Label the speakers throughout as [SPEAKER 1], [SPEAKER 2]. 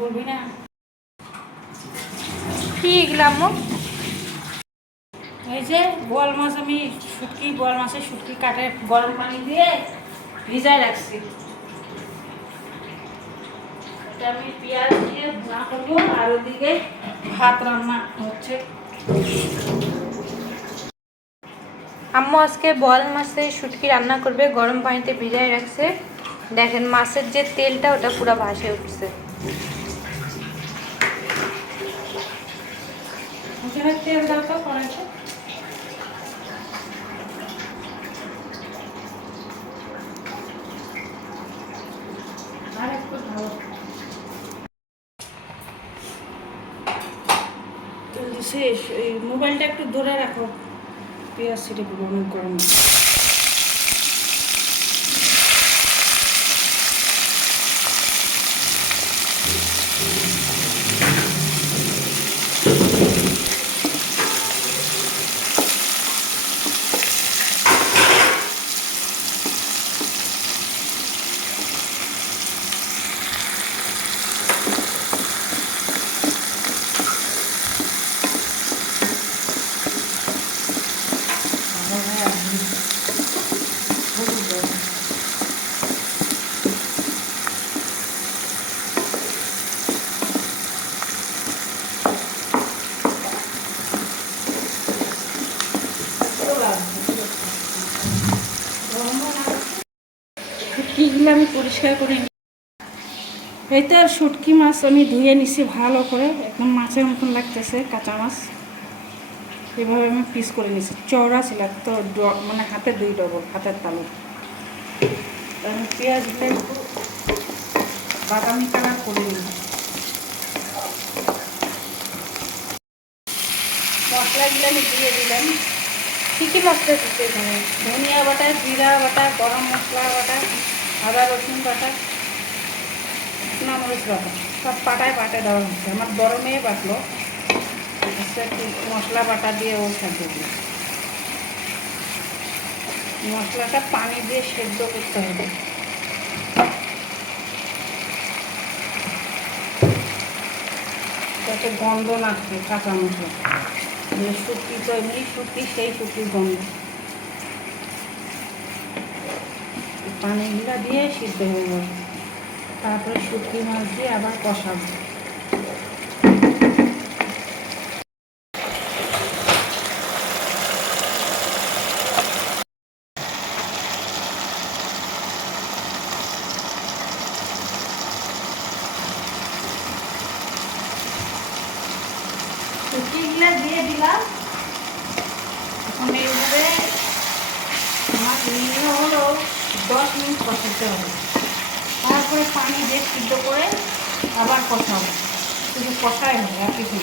[SPEAKER 1] বলবি না?
[SPEAKER 2] কি এগুলো
[SPEAKER 1] এই যে বোয়াল মাছ আমি শুটকি বোয়াল মাছের শুটকি কাটে, গরম পানি দিয়ে ভিজায় রাখছি। আমি পেঁয়াজ দিয়ে ভুনা করব, আর ওদিকে ভাত রান্না হচ্ছে।
[SPEAKER 2] আম্মু আজকে বল মাছের শুটকি রান্না করবে, গরম পানিতে ভিজায় রাখছে। দেখেন মাছের যে তেলটা, ওটা পুরো ভাসে উঠছে।
[SPEAKER 1] এখানে তেল দাও তো আর একটু ভালো। শেষ, এই মোবাইলটা একটু ধরে রাখো। পেঁয়াজ ছিটে গরম গরম শুটকিগুলো আমি পরিষ্কার করে নিই। তো শুটকি মাছ আমি ধুয়ে নিছি ভালো করে। একদম মাছের মতন লাগতেছে, কাঁচা মাছ। এভাবে আমি পিস করে নিছি। চওড়া ছিল তো মানে হাতে দুই ডবল হাতের তালু। আমি একটু বাদামি কালার করে নিই। মশলাগুলো আমি দিয়ে দিলাম।
[SPEAKER 2] কি কি মশলা এখানে
[SPEAKER 1] ধনিয়া বাটা, জিরা বাটা, গরম মশলা বাটা। আদা, রসুন বাটা শুকনা মরিচ বাটা, সব পাটায় পাটায় দেওয়া হচ্ছে। আমার মেয়ে বাটলো। আচ্ছা একটু মশলা বাটা দিয়ে ও সাহায্য দিল। মশলাটা পানি দিয়ে সেদ্ধ করতে হবে। যাতে গন্ধ না থাকে কাঁচা মশলা। শুটকি তো এমনি শুটকি, সেই শুটকির গন্ধ। পানিগুলা দিয়ে সিদ্ধ হয়ে যাবে তারপরে শুটকি মাছ দিয়ে আবার কষাবো। শুটকিগুলা দিয়ে দিলাম। এখন এইভাবে আমার হলো। দশ মিনিট কষাতে হবে। তারপরে পানি দিয়ে সিদ্ধ করে আবার কষাবো। শুধু কষাই হবে আর কিছু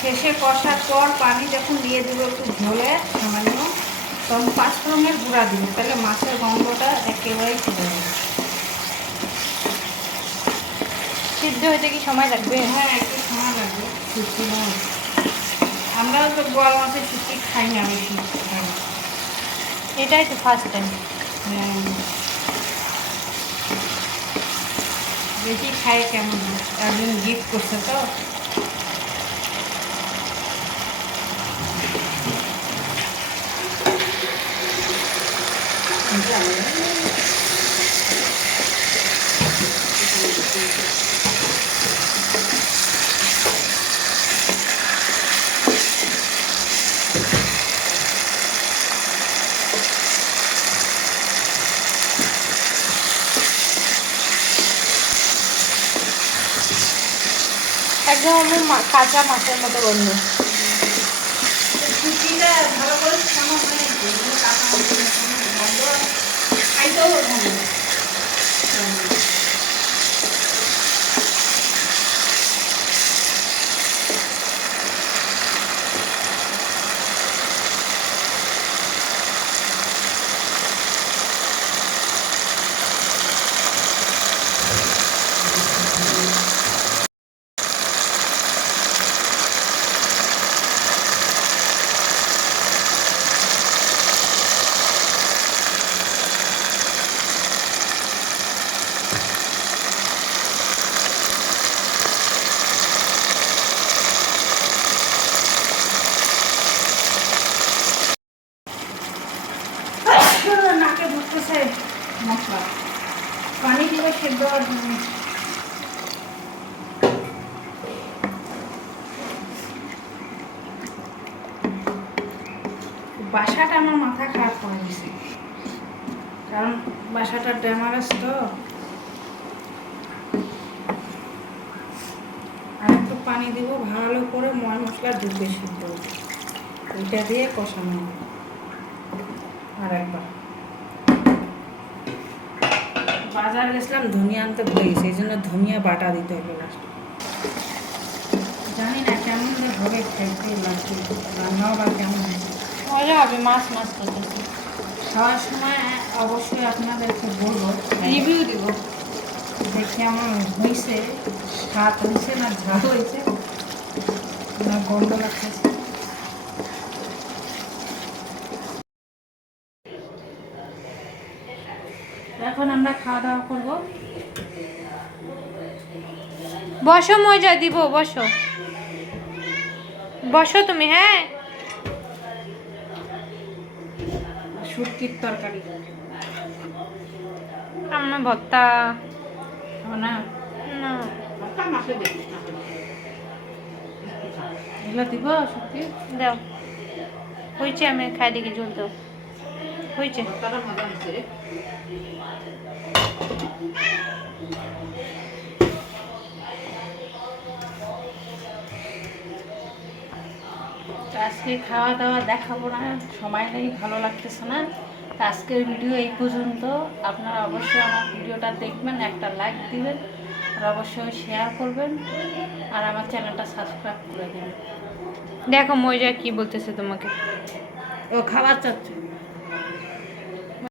[SPEAKER 1] শেষে কষার পর পানি যখন দিয়ে দেবো একটু ঝোলে সামান্য তখন পাঁচ পাঁচফোড়নের গুঁড়া দিব। তাহলে মাছের গন্ধটা একেবারেই চলে যাবে।
[SPEAKER 2] সিদ্ধ হইতে কি সময় লাগবে?
[SPEAKER 1] হ্যাঁ একটু সময় লাগবে। মাছ আমরাও তো বড় মাছের শুটকি খাই না বেশি।
[SPEAKER 2] এটাই তো ফার্স্ট টাইম
[SPEAKER 1] দেখি বেশি খাই কেমন? একজন গিফট করছে তো।
[SPEAKER 2] একদম আমার কাঁচা মাছের মতো গন্ধ।
[SPEAKER 1] ভালো করে নাকে বুঝতেছে মশলা, পানি দিলে সেদ্ধ আর বাসাটা আমার মাথা খারাপ করে দিছে। কারণ বাসাটা ড্যামারেজ তো। আর একটু পানি দিব, ভালো করে ময় মশলা ডুবে সিদ্ধ। এটা দিয়ে কষানো আর একবার। বাজার গেছিলাম ধনিয়া আনতে ভুলে গেছি এই জন্য ধনিয়া বাটা দিতে হবে লাস্ট জানি না কেমন হবে খেতে লাগছে রান্নাও বা কেমন
[SPEAKER 2] মজা হবে মাছ মাছ করতেছি।
[SPEAKER 1] খাওয়ার সময় অবশ্যই আপনাদেরকে বলব
[SPEAKER 2] রিভিউ দিব।
[SPEAKER 1] যে কেমন হয়েছে স্বাদ হয়েছে না ঝাল হয়েছে? না গন্ধ লাগতেছে এখন আমরা খাওয়া দাওয়া করব
[SPEAKER 2] বসো মজা দিব বসো। বসো তুমি হ্যাঁ?
[SPEAKER 1] শুটকির তরকারি।
[SPEAKER 2] আমার
[SPEAKER 1] খাও না।
[SPEAKER 2] না।
[SPEAKER 1] এগুলো দিব শুটকি
[SPEAKER 2] দাও। হয়েছে আমি খাই দেখি ঝোল দাও। হয়েছে।
[SPEAKER 1] আজকে খাওয়া দাওয়া দেখাবো না সময় নেই ভালো লাগতেছে না। তো আজকের ভিডিও এই পর্যন্ত। আপনারা অবশ্যই আমার ভিডিওটা দেখবেন একটা লাইক দিবেন আর অবশ্যই শেয়ার করবেন আর আমার চ্যানেলটা সাবস্ক্রাইব করে দেবেন।
[SPEAKER 2] দেখো মজা কি বলতেছে তোমাকে।
[SPEAKER 1] ও খাবার চাচ্ছে।